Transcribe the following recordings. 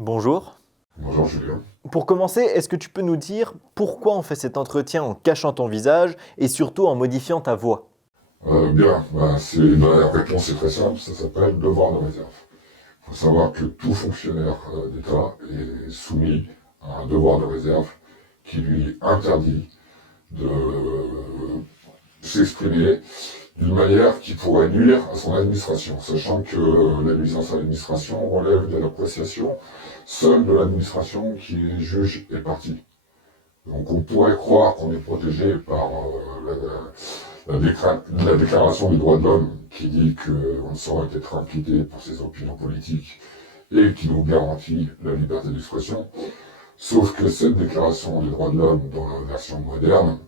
Bonjour. Bonjour Julien. Pour commencer, est-ce que tu peux nous dire pourquoi on fait cet entretien en cachant ton visage et surtout en modifiant ta voix? La réponse est très simple, ça s'appelle devoir de réserve. Il faut savoir que tout fonctionnaire d'État est soumis à un devoir de réserve qui lui interdit de s'exprimer d'une manière qui pourrait nuire à son administration, sachant que la nuisance à l'administration relève de l'appréciation seule de l'administration qui est juge et partie. Donc on pourrait croire qu'on est protégé par la Déclaration des droits de l'homme qui dit qu'on ne saurait être impliqué pour ses opinions politiques et qui nous garantit la liberté d'expression. Sauf que cette Déclaration des droits de l'homme, dans la version moderne,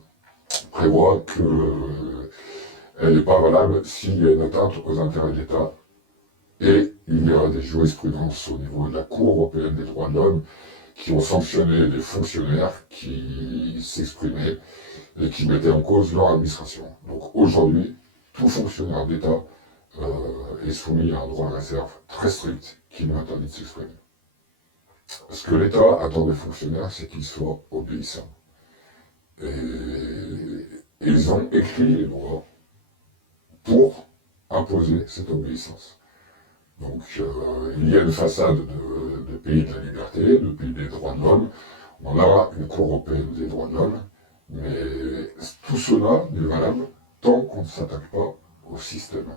prévoit qu'elle n'est pas valable s'il y a une atteinte aux intérêts de l'État. Et il y a des jurisprudences au niveau de la Cour européenne des droits de l'homme qui ont sanctionné des fonctionnaires qui s'exprimaient et qui mettaient en cause leur administration. Donc aujourd'hui, tout fonctionnaire d'État est soumis à un droit de réserve très strict qui lui interdit de s'exprimer. Ce que l'État attend des fonctionnaires, c'est qu'ils soient obéissants. Et ils ont écrit les lois pour imposer cette obéissance. Donc il y a une façade de pays de la liberté, de pays des droits de l'homme. On a une Cour européenne des droits de l'homme, mais tout cela n'est valable tant qu'on ne s'attaque pas au système.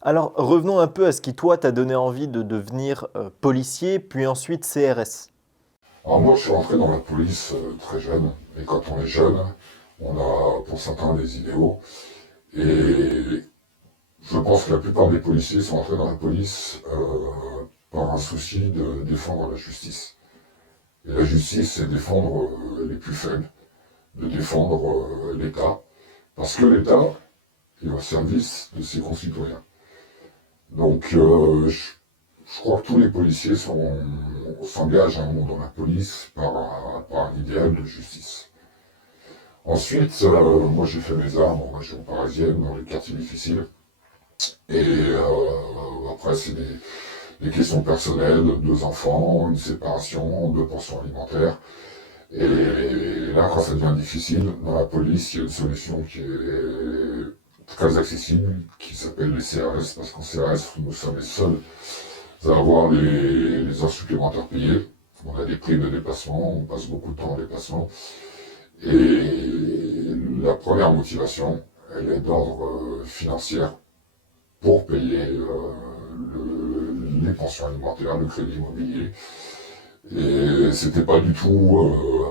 Alors revenons un peu à ce qui toi t'a donné envie de devenir policier puis ensuite CRS. Alors moi je suis rentré dans la police très jeune, et quand on est jeune, on a pour certains des idéaux, et je pense que la plupart des policiers sont entrés dans la police par un souci de défendre la justice. Et la justice, c'est défendre les plus faibles, de défendre l'État, parce que l'État est au service de ses concitoyens. Donc je crois que tous les policiers s'engagent un moment dans la police par un idéal de justice. Ensuite, moi j'ai fait mes armes en région parisienne, dans les quartiers difficiles, et après c'est des questions personnelles, 2 enfants, une séparation, 2 pensions alimentaires. Et là, quand ça devient difficile, dans la police, il y a une solution qui est très accessible, qui s'appelle les CRS, parce qu'en CRS, nous sommes les seuls à avoir les heures supplémentaires payées. On a des primes de déplacement, on passe beaucoup de temps en déplacement. Et la première motivation, elle est d'ordre financier pour payer les pensions alimentaires, le crédit immobilier. Et c'était pas du tout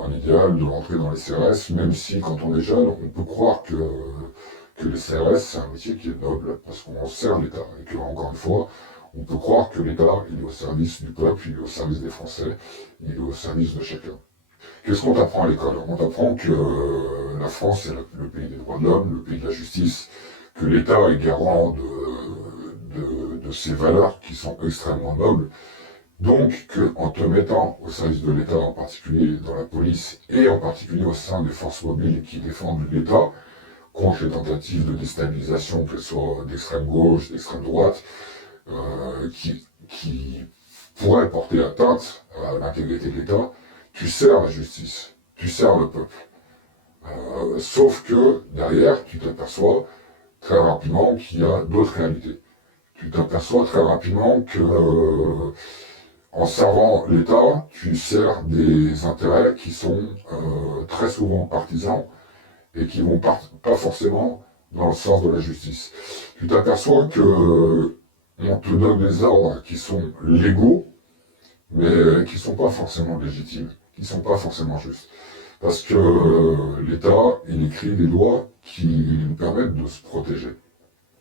un idéal de rentrer dans les CRS, même si quand on est jeune, on peut croire que les CRS c'est un métier qui est noble, parce qu'on sert l'État, et que encore une fois, on peut croire que l'État il est au service du peuple, il est au service des Français, il est au service de chacun. Qu'est-ce qu'on t'apprend à l'école? On t'apprend que la France est le pays des droits de l'homme, le pays de la justice, que l'État est garant de ces valeurs qui sont extrêmement nobles. Donc, qu'en te mettant au service de l'État, en particulier dans la police, et en particulier au sein des forces mobiles qui défendent l'État, contre les tentatives de déstabilisation, qu'elles soient d'extrême gauche, d'extrême droite, qui pourraient porter atteinte à l'intégrité de l'État, tu sers la justice, tu sers le peuple. Sauf que, derrière, tu t'aperçois très rapidement qu'il y a d'autres réalités. Tu t'aperçois très rapidement que en servant l'État, tu sers des intérêts qui sont très souvent partisans et qui vont pas forcément dans le sens de la justice. Tu t'aperçois que on te donne des ordres qui sont légaux, mais qui sont pas forcément légitimes, qui sont pas forcément justes. Parce que l'État, il écrit des lois qui nous permettent de se protéger.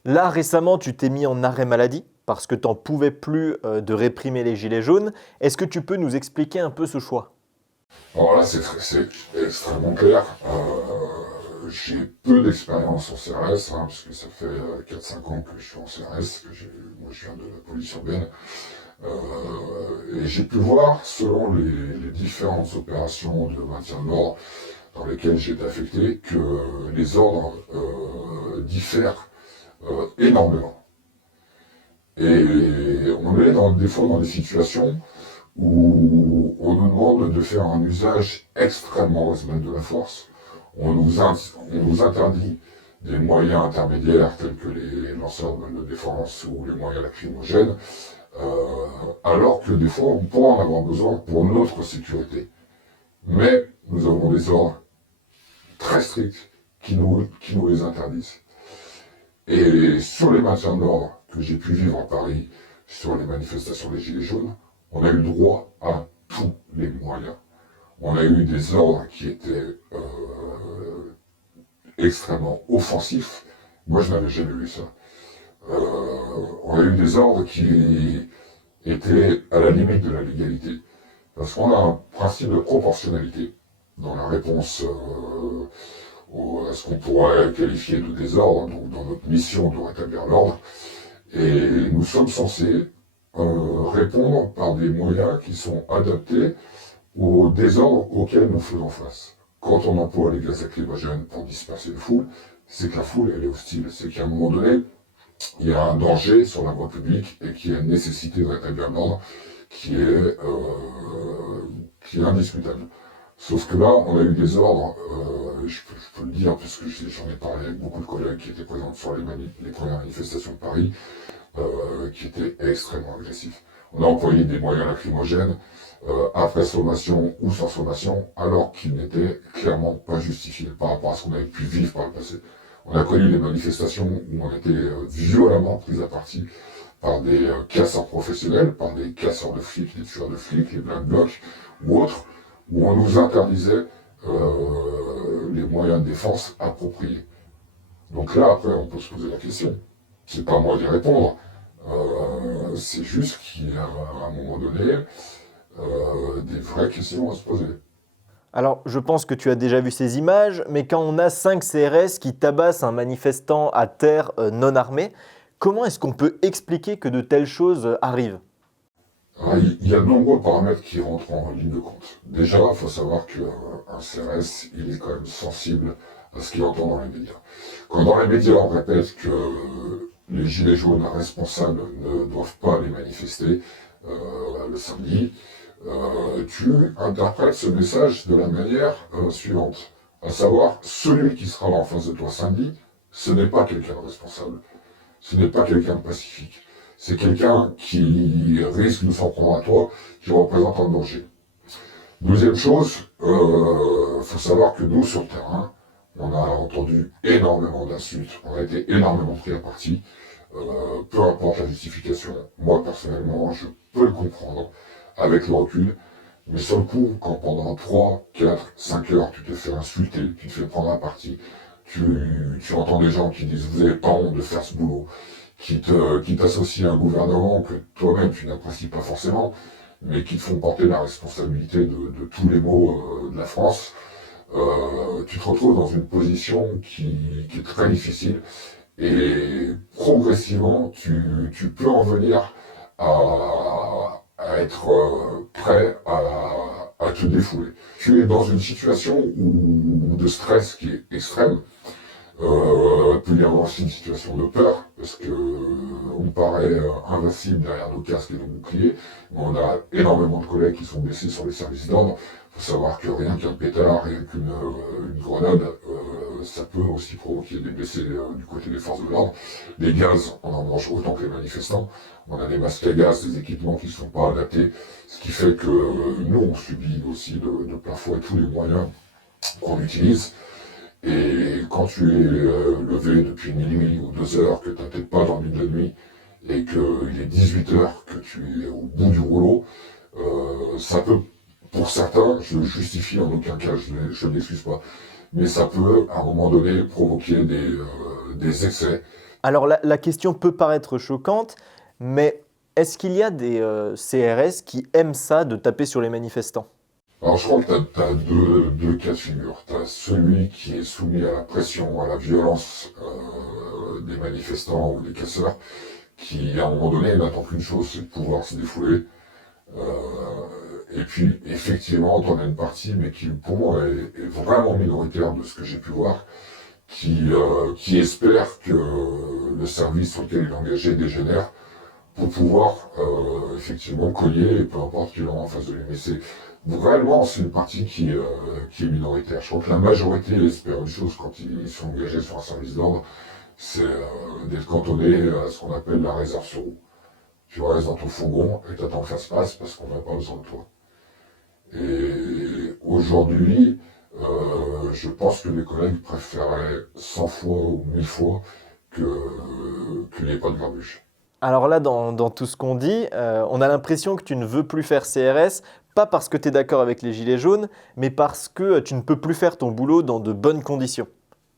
Là récemment tu t'es mis en arrêt maladie parce que t'en pouvais plus de réprimer les gilets jaunes. Est-ce que tu peux nous expliquer un peu ce choix? Alors là, c'est extrêmement clair. J'ai peu d'expérience en CRS, parce que ça fait 4-5 ans que je suis en CRS, moi je viens de la police urbaine. Et j'ai pu voir, selon les différentes opérations de maintien de l'ordre dans lesquelles j'ai été affecté, que les ordres diffèrent énormément. Et on est des fois dans des situations où on nous demande de faire un usage extrêmement raisonnable de la force. On nous interdit des moyens intermédiaires tels que les lanceurs de balles de défense ou les moyens lacrymogènes, alors que des fois on pourra en avoir besoin pour notre sécurité. Mais nous avons des ordres très stricts qui nous les interdisent. Et sur les maintiens de l'ordre que j'ai pu vivre à Paris, sur les manifestations des Gilets jaunes, on a eu droit à tous les moyens. On a eu des ordres qui étaient extrêmement offensifs. Moi, je n'avais jamais vu ça. On a eu des ordres qui étaient à la limite de la légalité. Parce qu'on a un principe de proportionnalité dans la réponse à ce qu'on pourrait qualifier de désordre, donc dans notre mission de rétablir l'ordre. Et nous sommes censés répondre par des moyens qui sont adaptés au désordre auquel nous faisons face. Quand on emploie les gaz lacrymogènes pour disperser les foules, c'est que la foule, elle est hostile. C'est qu'à un moment donné, il y a un danger sur la voie publique et qu'il y a une nécessité de rétablir l'ordre qui est indiscutable. Sauf que là, on a eu des ordres, je peux le dire parce que j'en ai parlé avec beaucoup de collègues qui étaient présents sur les premières manifestations de Paris, qui étaient extrêmement agressifs. On a employé des moyens lacrymogènes après sommation ou sans sommation, alors qu'ils n'étaient clairement pas justifiés par rapport à ce qu'on avait pu vivre par le passé. On a connu des manifestations où on était violemment pris à partie par des casseurs professionnels, par des casseurs de flics, des tueurs de flics, les Black Blocs ou autres, où on nous interdisait les moyens de défense appropriés. Donc là, après, on peut se poser la question. C'est pas à moi d'y répondre. C'est juste qu'il y a à un moment donné des vraies questions à se poser. Alors, je pense que tu as déjà vu ces images, mais quand on a 5 CRS qui tabassent un manifestant à terre non armé, comment est-ce qu'on peut expliquer que de telles choses arrivent? Il y a de nombreux paramètres qui rentrent en ligne de compte. Déjà, il faut savoir qu'un CRS, il est quand même sensible à ce qu'il entend dans les médias. Quand dans les médias, on répète que les gilets jaunes responsables ne doivent pas aller manifester le samedi, tu interprètes ce message de la manière suivante. À savoir, celui qui sera là en face de toi samedi, ce n'est pas quelqu'un de responsable. Ce n'est pas quelqu'un de pacifique. C'est quelqu'un qui risque de s'en prendre à toi, qui représente un danger. Deuxième chose, faut savoir que nous, sur le terrain, on a entendu énormément d'insultes, on a été énormément pris à partie, peu importe la justification. Moi, personnellement, je peux le comprendre, avec le recul, mais sur le coup, quand pendant 3, 4, 5 heures, tu te fais insulter, tu te fais prendre à partie, tu entends des gens qui disent « vous n'avez pas honte de faire ce boulot », qui t'associent à un gouvernement que toi-même tu n'apprécies pas forcément, mais qui te font porter la responsabilité de tous les maux de la France, tu te retrouves dans une position qui est très difficile, et progressivement, tu peux en venir à être prêt à te défouler. Tu es dans une situation de stress qui est extrême. Peut y avoir aussi une situation de peur, parce que on paraît invincible derrière nos casques et nos boucliers, mais on a énormément de collègues qui sont blessés sur les services d'ordre. Il faut savoir que rien qu'un pétard, rien qu'une grenade, ça peut aussi provoquer des blessés du côté des forces de l'ordre. Les gaz, on en mange autant que les manifestants. On a des masques à gaz, des équipements qui ne sont pas adaptés, ce qui fait que nous, on subit aussi de plein fouet tous les moyens qu'on utilise. Et quand tu es levé depuis minuit ou 2 heures, que tu n'as peut-être pas dormi de la nuit, et qu'il est 18 heures, que tu es au bout du rouleau, ça peut, pour certains, je ne justifie en aucun cas, je ne l'excuse pas, mais ça peut, à un moment donné, provoquer des excès. Alors la question peut paraître choquante, mais est-ce qu'il y a des CRS qui aiment ça de taper sur les manifestants? Alors je crois que tu as deux cas de figure. Tu as celui qui est soumis à la pression, à la violence des manifestants ou des casseurs, qui à un moment donné n'attend qu'une chose, c'est de pouvoir se défouler. Et puis effectivement, tu en as une partie, mais qui pour moi est vraiment minoritaire de ce que j'ai pu voir, qui espère que le service sur lequel il est engagé dégénère pour pouvoir effectivement cogner, et peu importe qui est en face de lui. Mais réellement, c'est une partie qui est minoritaire. Je crois que la majorité espère une chose quand ils sont engagés sur un service d'ordre, c'est d'être cantonné à ce qu'on appelle la réserve sur roue. Tu restes dans ton fourgon et t'attends que ça se passe parce qu'on n'a pas besoin de toi. Et aujourd'hui, je pense que mes collègues préféraient 100 fois ou 1000 fois qu'il n'y ait pas de grabuge. Alors là, dans tout ce qu'on dit, on a l'impression que tu ne veux plus faire CRS, pas parce que tu es d'accord avec les Gilets jaunes, mais parce que tu ne peux plus faire ton boulot dans de bonnes conditions.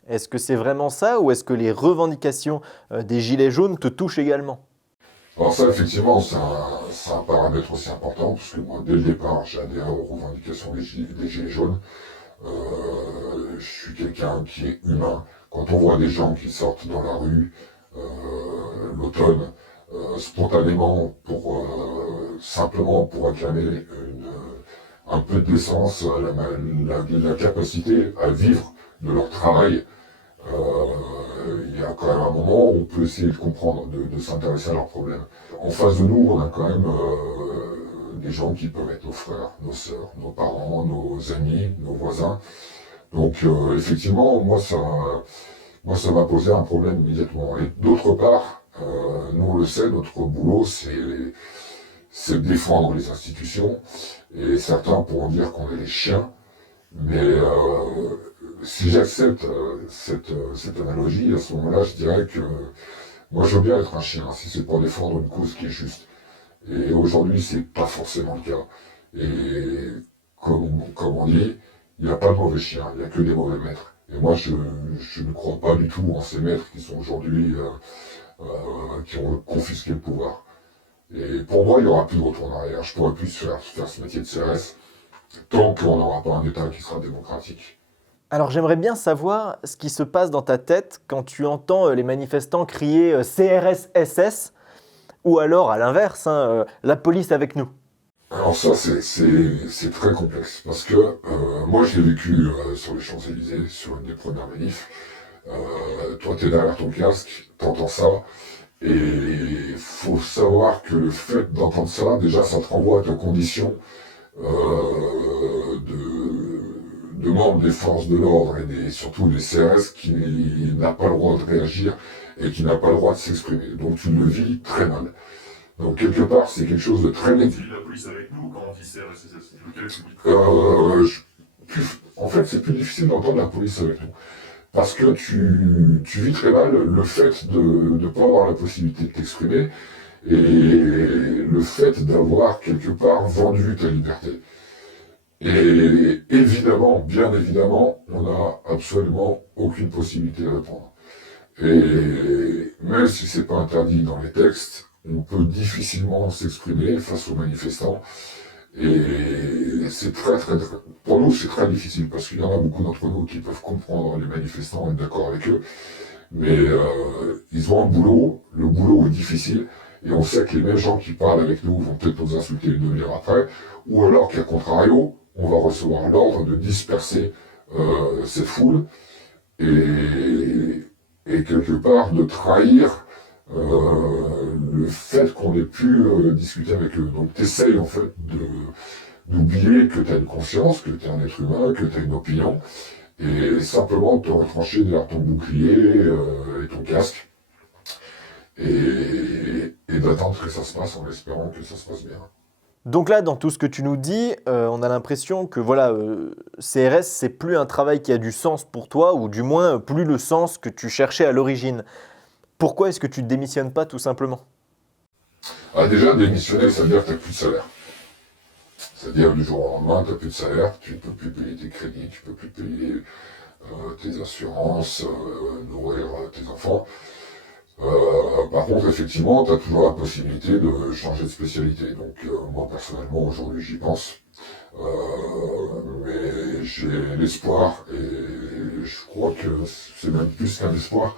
Est-ce que c'est vraiment ça ou est-ce que les revendications des Gilets jaunes te touchent également? Alors ça, effectivement, c'est un paramètre aussi important, parce que moi, dès le départ, j'ai adhéré aux revendications des Gilets jaunes. Je suis quelqu'un qui est humain. Quand on voit des gens qui sortent dans la rue l'automne, spontanément, simplement pour réclamer un peu de décence, la capacité à vivre de leur travail, il y a quand même un moment où on peut essayer de comprendre, de s'intéresser à leurs problèmes. En face de nous, on a quand même des gens qui peuvent être nos frères, nos sœurs, nos parents, nos amis, nos voisins. Donc effectivement, moi ça m'a posé un problème immédiatement. Et d'autre part, nous on le sait, notre boulot c'est de défendre les institutions. Et certains pourront dire qu'on est les chiens, mais si j'accepte cette analogie, à ce moment-là, je dirais que moi je veux bien être un chien, si c'est pour défendre une cause qui est juste. Et aujourd'hui, c'est pas forcément le cas. Et comme on dit, il n'y a pas de mauvais chiens, il n'y a que des mauvais maîtres. Et moi, je ne crois pas du tout en ces maîtres qui sont aujourd'hui, qui ont confisqué le pouvoir. Et pour moi, il n'y aura plus de retour en arrière. Je pourrais plus faire ce métier de CRS tant qu'on n'aura pas un État qui sera démocratique. Alors j'aimerais bien savoir ce qui se passe dans ta tête quand tu entends les manifestants crier CRS-SS ou alors à l'inverse, la police avec nous. Alors ça, c'est très complexe, parce que moi, je l'ai vécu sur les Champs-Élysées, sur une des premières manifs. Toi, t'es derrière ton casque, t'entends ça, et il faut savoir que le fait d'entendre ça, déjà, ça te renvoie à ta condition de membre des forces de l'ordre et surtout des CRS qui n'a pas le droit de réagir et qui n'a pas le droit de s'exprimer. Donc tu le vis très mal. Donc quelque part, c'est quelque chose de très négatif. La police avec nous quand on dit CRS, En fait, c'est plus difficile d'entendre la police avec nous. Parce que tu vis très mal le fait de ne pas avoir la possibilité de t'exprimer et le fait d'avoir quelque part vendu ta liberté. Et évidemment, bien évidemment, on n'a absolument aucune possibilité de répondre. Et même si c'est pas interdit dans les textes, on peut difficilement s'exprimer face aux manifestants. Et pour nous, c'est très difficile parce qu'il y en a beaucoup d'entre nous qui peuvent comprendre les manifestants et être d'accord avec eux. Mais ils ont un boulot, le boulot est difficile. Et on sait que les mêmes gens qui parlent avec nous vont peut-être nous insulter une demi-heure après. Ou alors qu'à contrario, on va recevoir l'ordre de disperser cette foule. Et quelque part de trahir le fait qu'on ait pu discuter avec eux. Donc t'essayes en fait d'oublier que t'as une conscience, que t'es un être humain, que t'as une opinion, et simplement de te retrancher derrière ton bouclier et ton casque, et d'attendre que ça se passe en espérant que ça se passe bien. Donc là, dans tout ce que tu nous dis, on a l'impression que voilà, CRS, c'est plus un travail qui a du sens pour toi, ou du moins plus le sens que tu cherchais à l'origine. Pourquoi est-ce que tu ne démissionnes pas tout simplement? Ah, déjà, démissionner, ça veut dire que t'as plus de salaire. C'est-à-dire, du jour au lendemain, t'as plus de salaire, tu peux plus payer tes crédits, tu peux plus payer tes assurances, nourrir tes enfants. Par contre, effectivement, tu as toujours la possibilité de changer de spécialité. Donc, moi, personnellement, aujourd'hui, j'y pense. Mais j'ai l'espoir, et je crois que c'est même plus qu'un espoir,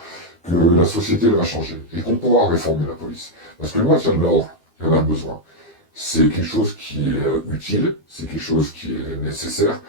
que la société va changer et qu'on pourra réformer la police. Parce que le maintien de l'ordre, il y en a besoin. c'est quelque chose qui est utile, c'est quelque chose qui est nécessaire.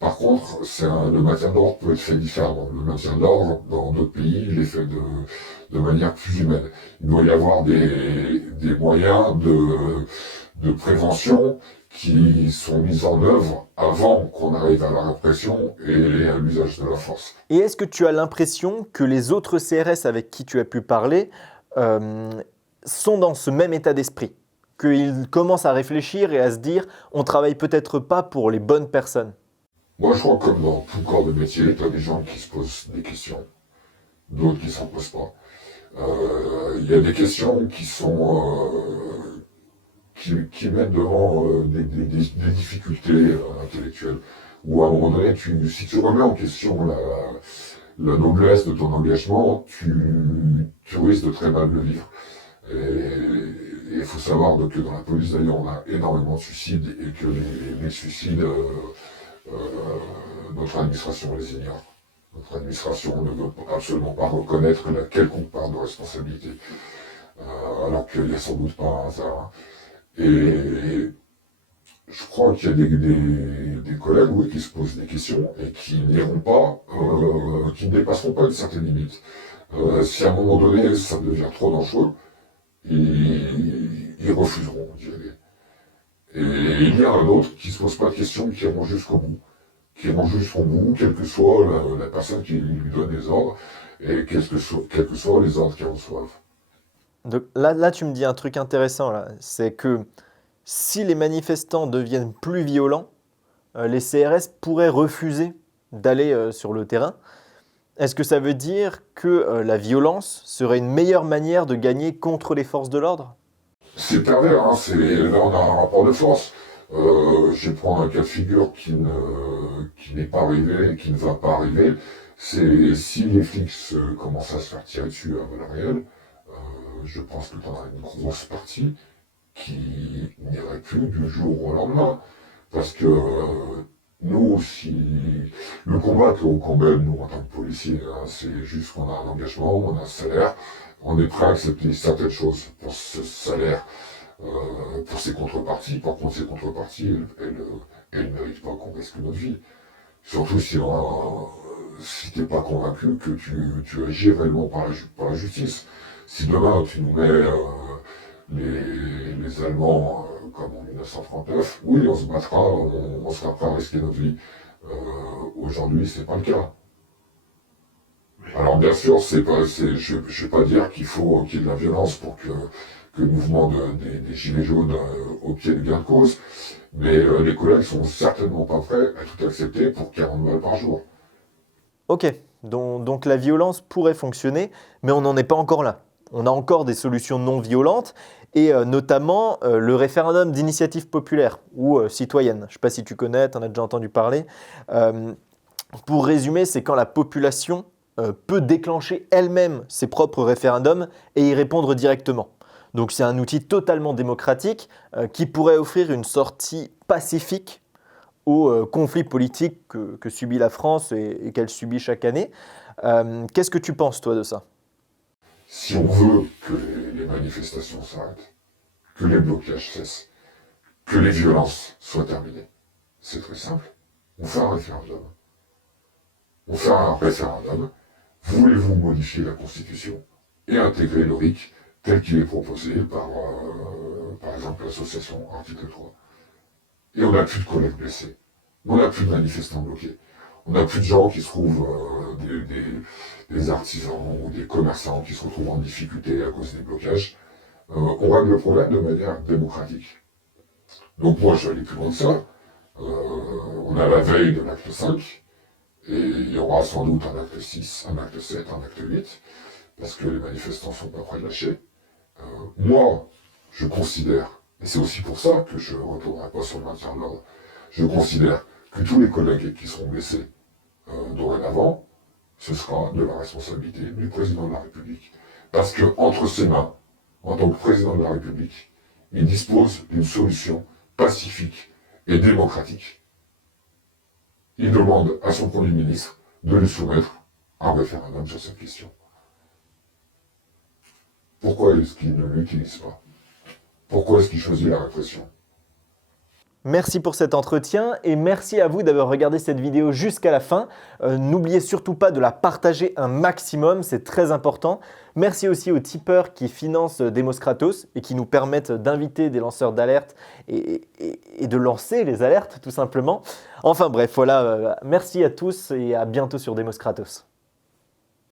Par contre, le maintien de l'ordre peut être fait différemment. Le maintien de l'ordre, dans d'autres pays, il est fait de manière plus humaine. Il doit y avoir des moyens de prévention qui sont mis en œuvre avant qu'on arrive à la répression et à l'usage de la force. Et est-ce que tu as l'impression que les autres CRS avec qui tu as pu parler sont dans ce même état d'esprit? Qu'ils commencent à réfléchir et à se dire on travaille peut-être pas pour les bonnes personnes? Moi, je crois que comme dans tout corps de métier, tu as des gens qui se posent des questions, d'autres qui ne s'en posent pas. Il y a des questions qui mettent devant des difficultés intellectuelles. Où à un moment donné, si tu remets en question la noblesse de ton engagement, tu risques de très mal le vivre. Et il faut savoir que dans la police, d'ailleurs, on a énormément de suicides et que les suicides, notre administration les ignore. Notre administration ne veut absolument pas reconnaître la quelconque part de responsabilité, alors qu'il n'y a sans doute pas un hasard. Et je crois qu'il y a des collègues, oui, qui se posent des questions et qui n'iront pas, qui ne dépasseront pas une certaine limite. Si à un moment donné ça devient trop dangereux, ils refuseront d'y aller. Et il y a un autre qui ne se pose pas de questions, qui iront jusqu'au bout. Qui iront jusqu'au bout, quelle que soit la personne qui lui donne les ordres, et quels que soient les ordres qu'ils reçoivent. Donc là, tu me dis un truc intéressant, là. C'est que si les manifestants deviennent plus violents, les CRS pourraient refuser d'aller sur le terrain. Est-ce que ça veut dire que la violence serait une meilleure manière de gagner contre les forces de l'ordre? C'est pervers, hein, là on a un rapport de force. Je vais prendre un cas de figure qui n'est pas arrivé, qui ne va pas arriver. C'est si les flics commencent à se faire tirer dessus à balles réelles, je pense que tu en as une grosse partie qui n'irait plus du jour au lendemain. Parce que nous, si le combat qu'on combat, nous, en tant que policiers, hein, c'est juste qu'on a un engagement, on a un salaire, on est prêt à accepter certaines choses pour ce salaire, pour ses contreparties. Par contre, ces contreparties, elles ne méritent pas qu'on risque notre vie. Surtout si t'es pas convaincu que tu agis réellement par la justice. Si demain tu nous mets les Allemands comme en 1939, oui, on se battra, on sera prêt à risquer notre vie. Aujourd'hui, c'est pas le cas. Alors bien sûr, je vais pas dire qu'il faut qu'il y ait de la violence pour que le mouvement des Gilets jaunes au pied de gain de cause, mais les collègues sont certainement pas prêts à tout accepter pour 40 balles par jour. Ok, donc la violence pourrait fonctionner, mais on n'en est pas encore là. On a encore des solutions non violentes, et notamment le référendum d'initiative populaire ou citoyenne. Je ne sais pas si tu connais, tu en as déjà entendu parler. Pour résumer, c'est quand la population peut déclencher elle-même ses propres référendums et y répondre directement. Donc c'est un outil totalement démocratique qui pourrait offrir une sortie pacifique au conflit politique que subit la France et qu'elle subit chaque année. Qu'est-ce que tu penses, toi, de ça? Si on veut que les manifestations s'arrêtent, que les blocages cessent, que les violences soient terminées, c'est très simple. On fait un référendum. On fait un référendum. Voulez-vous modifier la Constitution et intégrer le RIC tel qu'il est proposé par exemple, l'association Article 3. Et on n'a plus de collègues blessés. On n'a plus de manifestants bloqués. On n'a plus de gens qui se trouvent, des artisans ou des commerçants qui se retrouvent en difficulté à cause des blocages. On règle le problème de manière démocratique. Donc moi, je vais aller plus loin que ça. On a la veille de l'acte 5, et il y aura sans doute un acte 6, un acte 7, un acte 8, parce que les manifestants ne sont pas prêts de lâcher. Moi, je considère, et c'est aussi pour ça que je ne retournerai pas sur le maintien de l'ordre, je considère que tous les collègues qui seront blessés dorénavant, ce sera de la responsabilité du président de la République. Parce que entre ses mains, en tant que président de la République, il dispose d'une solution pacifique et démocratique. Il demande à son Premier ministre de lui soumettre un référendum sur cette question. Pourquoi est-ce qu'il ne l'utilise pas? Pourquoi est-ce qu'il choisit la répression? Merci pour cet entretien et merci à vous d'avoir regardé cette vidéo jusqu'à la fin. N'oubliez surtout pas de la partager un maximum, c'est très important. Merci aussi aux tipeurs qui financent Demos Kratos et qui nous permettent d'inviter des lanceurs d'alerte et de lancer les alertes tout simplement. Enfin bref, voilà, merci à tous et à bientôt sur Demos Kratos.